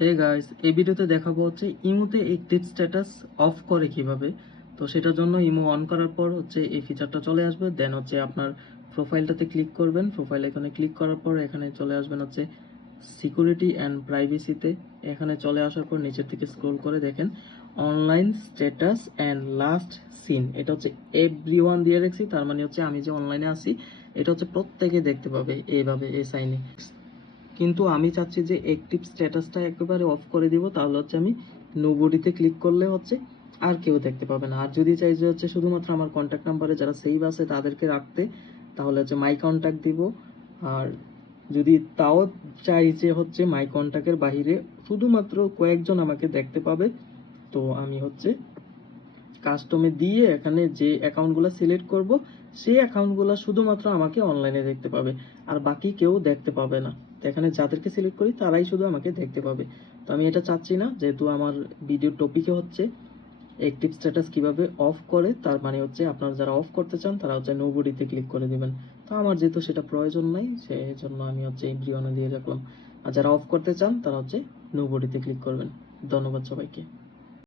Hey guys এই ভিডিওতে দেখাবো হচ্ছে ইমোতে অ্যাক্টিভ স্ট্যাটাস অফ করে কীভাবে। তো সেটার জন্য ইমো অন করার পর হচ্ছে এই ফিচারটা চলে আসবে। দেন হচ্ছে আপনার প্রোফাইলটাতে ক্লিক করবেন। প্রোফাইল এখানে ক্লিক করার পর এখানে চলে আসবেন হচ্ছে সিকিউরিটি অ্যান্ড প্রাইভেসিতে এখানে চলে আসার পর নিচের দিকে স্ক্রোল করে দেখেন online status and last seen এটা হচ্ছে এভরি ওয়ান দিয়ে রাখছি, তার মানে হচ্ছে আমি যে অনলাইনে আছি, এটা হচ্ছে প্রত্যেকে দেখতে পাবে এইভাবে এই সাইনে কিন্তু আমি চাচ্ছি যে অ্যাক্টিভ স্ট্যাটাসটা একেবারে অফ করে দিব, তাহলে হচ্ছে আমি নো বডিতে ক্লিক করলে হচ্ছে আর কেউ দেখতে পাবে না। আর যদি চাই যে হচ্ছে শুধুমাত্র আমার কন্ট্যাক্ট নাম্বারে যারা সেভ আছে তাদেরকে রাখতে, তাহলে হচ্ছে মাই কন্ট্যাক্ট দিব। আর যদি তাও চাই যে হচ্ছে মাই কন্ট্যাক্টের বাইরে শুধুমাত্র কয়েকজন আমাকে দেখতে পাবে, তো আমি হচ্ছে কাস্টমে দিয়ে এখানে যে অ্যাকাউন্টগুলো সিলেক্ট করব, সেই অ্যাকাউন্টগুলো শুধুমাত্র আমাকে অনলাইনে দেখতে পাবে, আর বাকি কেউ দেখতে পাবে না। তো এখানে যাদেরকে সিলেক্ট করি, তারাই শুধু আমাকে দেখতে পাবে। তো আমি এটা চাচ্ছি না, যেহেতু আমার ভিডিও টপিকে হচ্ছে অ্যাক্টিভ স্ট্যাটাস কীভাবে অফ করে, তার মানে হচ্ছে আপনারা যারা অফ করতে চান, তারা হচ্ছে নোবডিতে ক্লিক করে দিবেন। তো আমার যেহেতু সেটা প্রয়োজন নাই সেই জন্য আমি হচ্ছে এই দিয়ে রাখলাম। আর যারা অফ করতে চান, তারা হচ্ছে নোবডিতে ক্লিক করবেন। ধন্যবাদ সবাইকে।